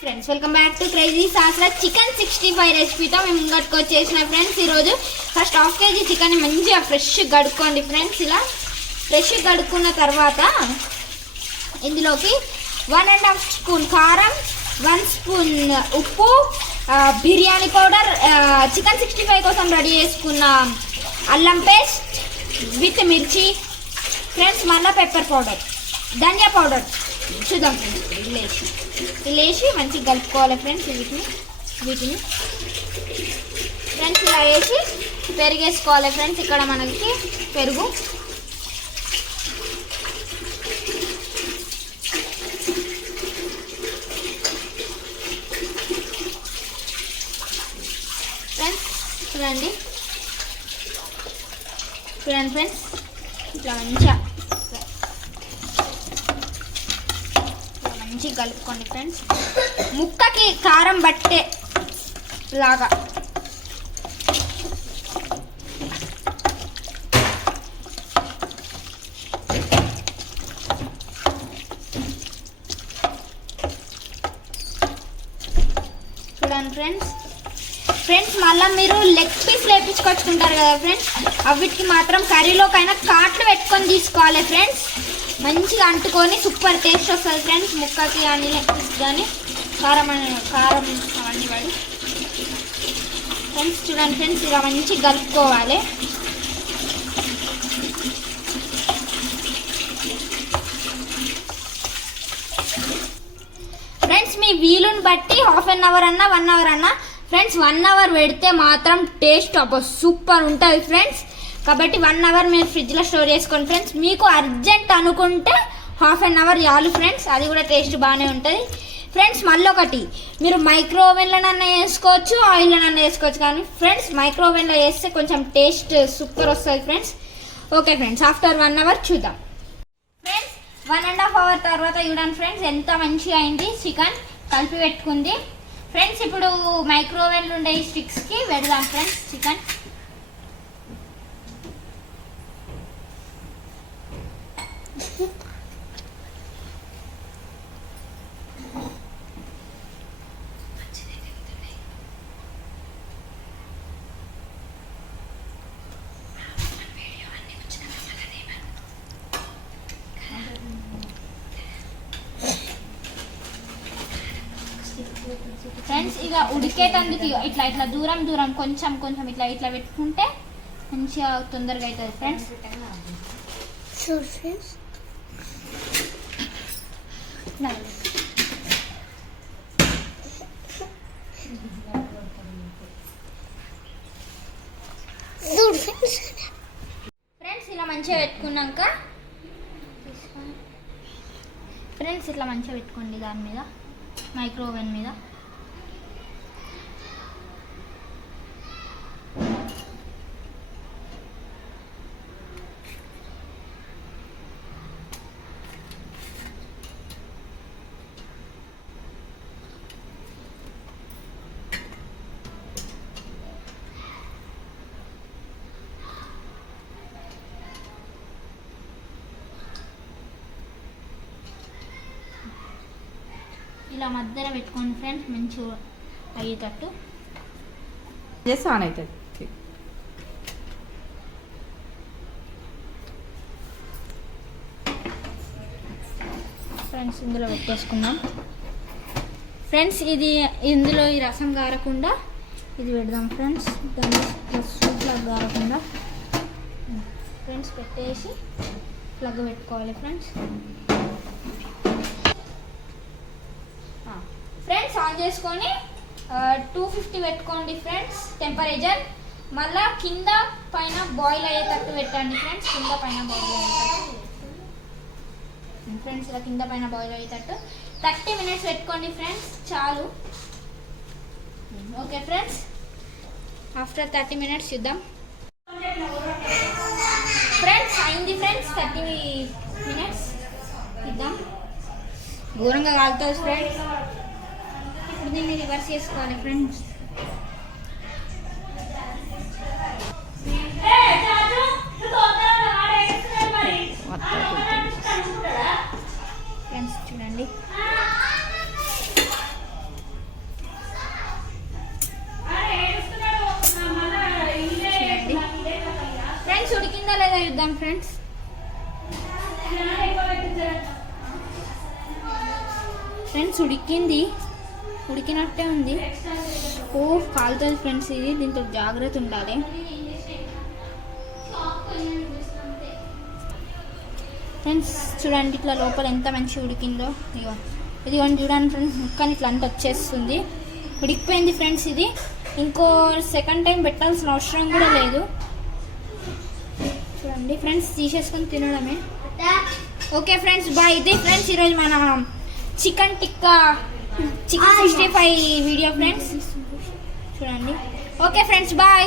Friends welcome back to crazy సాస్రా chicken 65 రెసిపీతో మేము ముంగట్టుకు వచ్చేసిన ఫ్రెండ్స్. ఈరోజు ఫస్ట్ హాఫ్ కేజీ చికెన్ మంచిగా ఫ్రెష్ కడుక్కోండి ఫ్రెండ్స్. ఇలా ఫ్రెష్ కడుక్కున్న తర్వాత ఇందులోకి 1.5 స్పూన్ కారం, 1 స్పూన్ ఉప్పు, బిర్యానీ పౌడర్, చికెన్ 65 కోసం రెడీ చేసుకున్న అల్లం పేస్ట్ విత్ మిర్చి ఫ్రెండ్స్, మళ్ళీ పెప్పర్ పౌడర్, ధనియా పౌడర్ చూద్దాం ఫ్రెండ్స్. వేసి మంచిగా కలుపుకోవాలి ఫ్రెండ్స్. వీటిని ఫ్రెండ్స్ ఇలా వేసి పెరిగేసుకోవాలి ఫ్రెండ్స్. ఇక్కడ మనకి పెరుగు ఫ్రెండ్స్ చూడండి ఫ్రెండ్స్ ఇట్లా మంచిగా కలుపుకోండి ఫ్రెండ్స్. ముక్కకి కారం బట్టే లాగా చూడండి ఫ్రెండ్స్ మళ్ళీ మీరు లెగ్ పీస్ లేపించుకొచ్చుకుంటారు కదా ఫ్రెండ్స్, అవిటికి మాత్రం కర్రీలోకైనా కాట్లు పెట్టుకొని తీసుకోవాలి ఫ్రెండ్స్. మంచిగా అంటుకొని సూపర్ టేస్ట్ వస్తుంది ఫ్రెండ్స్. ముక్కకి కానీ లెగ్ పీస్ కానీ కారం అవన్నీ పడి ఫ్రెండ్స్. చూడండి ఫ్రెండ్స్ ఇలా మంచిగా కలుపుకోవాలి. ఫ్రెండ్స్ మీ వీలుని బట్టి హాఫ్ అన్ అవర్ అన్నా 1 అవర్ అన్నా ఫ్రెండ్స్. 1 అవర్ పెడితే మాత్రం టేస్ట్ సూపర్ ఉంటుంది ఫ్రెండ్స్. కాబట్టి 1 అవర్ మీరు ఫ్రిడ్జ్లో స్టోర్ చేసుకోండి ఫ్రెండ్స్. మీకు అర్జెంట్ అనుకుంటే హాఫ్ అన్ అవర్ చాలు ఫ్రెండ్స్, అది కూడా టేస్ట్ బాగానే ఉంటుంది ఫ్రెండ్స్. మళ్ళీ ఒకటి, మీరు మైక్రో ఓవెన్లోనన్నా వేసుకోవచ్చు, ఆయిల్లోనన్నా వేసుకోవచ్చు, కానీ ఫ్రెండ్స్ మైక్రో ఓవెన్లో వేస్తే కొంచెం టేస్ట్ సూపర్ వస్తుంది friends. Okay friends, after 1 hour చూద్దాం ఫ్రెండ్స్. 1.5 అవర్ తర్వాత చూడండి ఫ్రెండ్స్ ఎంత మంచిగా అయింది. చికెన్ కలిపి పెట్టుకుంది ఫ్రెండ్స్. ఇప్పుడు మైక్రో ఓవెన్లు ఉండే ఈ స్టిక్స్కి పెడదాం ఫ్రెండ్స్ చికెన్. ఫ్రెండ్స్ ఇక ఉడికేటందుకు ఇట్లా దూరం కొంచెం ఇట్లా పెట్టుకుంటే మంచిగా తొందరగా అవుతుంది ఫ్రెండ్స్. ఫ్రెండ్స్ ఇలా మంచిగా పెట్టుకున్నాక ఫ్రెండ్స్ ఇట్లా మంచిగా పెట్టుకోండి దాని మీద, మైక్రో ఓవెన్ మీద. ఇలా మధ్యలో పెట్టుకోండి ఫ్రెండ్స్, మంచిగా అయ్యేటట్టు ఆన్ అవుతుంది ఫ్రెండ్స్. ఇందులో పెట్టేసుకుందాం ఫ్రెండ్స్. ఇందులో ఈ రసం గారకుండా ఇది పెడదాం ఫ్రెండ్స్. దాన్ని సూప్లా గారకుండా ఫ్రెండ్స్ పెట్టేసి ప్లగ్ పెట్టుకోవాలి ఫ్రెండ్స్. ఫ్రెండ్స్ ఆన్ చేసుకొని 250 పెట్టుకోండి ఫ్రెండ్స్ టెంపరేచర్. మళ్ళా కింద పైన బాయిల్ అయ్యేటట్టు పెట్టండి ఫ్రెండ్స్. కింద పైన బాయిల్ అయ్యేటట్టు ఫ్రెండ్స్. ఇలా కింద పైన బాయిల్ అయ్యేటట్టు 30 మినిట్స్ పెట్టుకోండి ఫ్రెండ్స్, చాలు. ఓకే ఫ్రెండ్స్, ఆఫ్టర్ 30 మినిట్స్ చూద్దాం ఫ్రెండ్స్. అయింది ఫ్రెండ్స్ 30 మినిట్స్. ఇద్దాం, ఘోరంగా కాలుతుంది ఫ్రెండ్స్. ఇప్పుడు దీన్ని రివర్స్ చేసుకోవాలి ఫ్రెండ్స్. ఫ్రెండ్స్ చూడండి ఫ్రెండ్స్ ఉడికినట్టే ఉంది. ఓ కాలుతుంది ఫ్రెండ్స్, ఇది దీంతో జాగ్రత్త ఉండాలి. ఫ్రెండ్స్ చూడండి ఇట్లా లోపల ఎంత మంచిగా ఉడికిందో. ఇదిగోండి చూడండి ఫ్రెండ్స్, ముక్కని ఇట్లా అంత వచ్చేస్తుంది. ఉడికిపోయింది ఫ్రెండ్స్. ఇది ఇంకో సెకండ్ టైం పెట్టాల్సిన అవసరం కూడా లేదు. చూడండి ఫ్రెండ్స్, తీసేసుకొని తినడమే. Okay friends bye. ఇది ఫ్రెండ్స్ ఈరోజు మన చికెన్ 65 వీడియో ఫ్రెండ్స్. చూడండి. Okay friends bye.